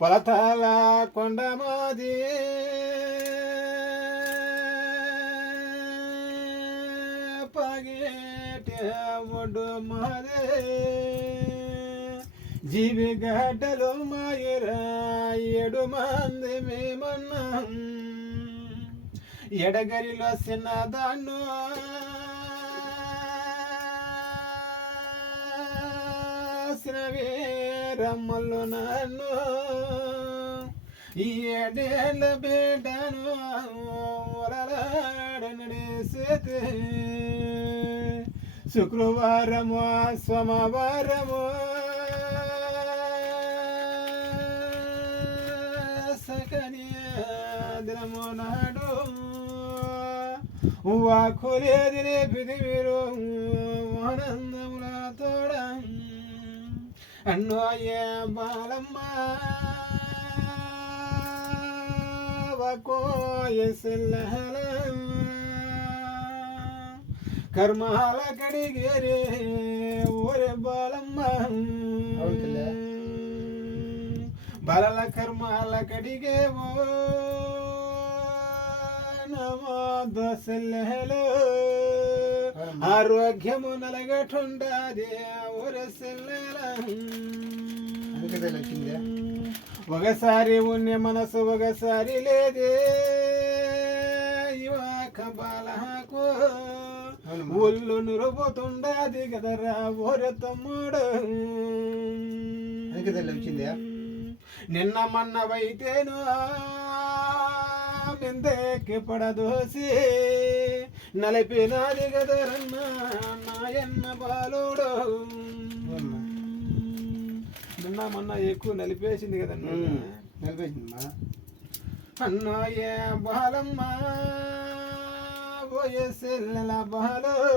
పొలతాల కొండమాది పగేటి ఒడ్డు మాదే జీవి గడ్డలు మాయరా 7 మంది మేమన్నాం ఎడగరిలో చిన్నదాన్ను రమ్మలు నన్ను ఈ 7 ఏళ్ళ బిడ్డను నడిసేతే శుక్రవారము సోమవారము సకని దినము నాడు వాకులేది రేపిది మీరు ఆనందముల తోడ అన్నోయే బాలమ్మ వకోయసల్లహల కర్మాల కడిగేరే ఓరే బాలమ్మ బలల కర్మాల కడిగేవో నమో దసల్లహలో ఆరోగ్యము నలగటుండాదే ఒకసారి ఉన్న మనసు ఒకసారి లేదే ఇవాక బాలకు ఒళ్ళు నురబోతుండాది కదరా ఓరే తమ్ముడు నిన్న మన్నవైతేను బిందెక్కి పడదోసి నలిపినాది గదరన్న నాయన్న బాలుడు నిన్న మొన్న ఎక్కువ నలిపేసింది కదన్నా నలిపేసిందమ్మా అన్నయ్య బాలమ్మ పోయేసి బాలు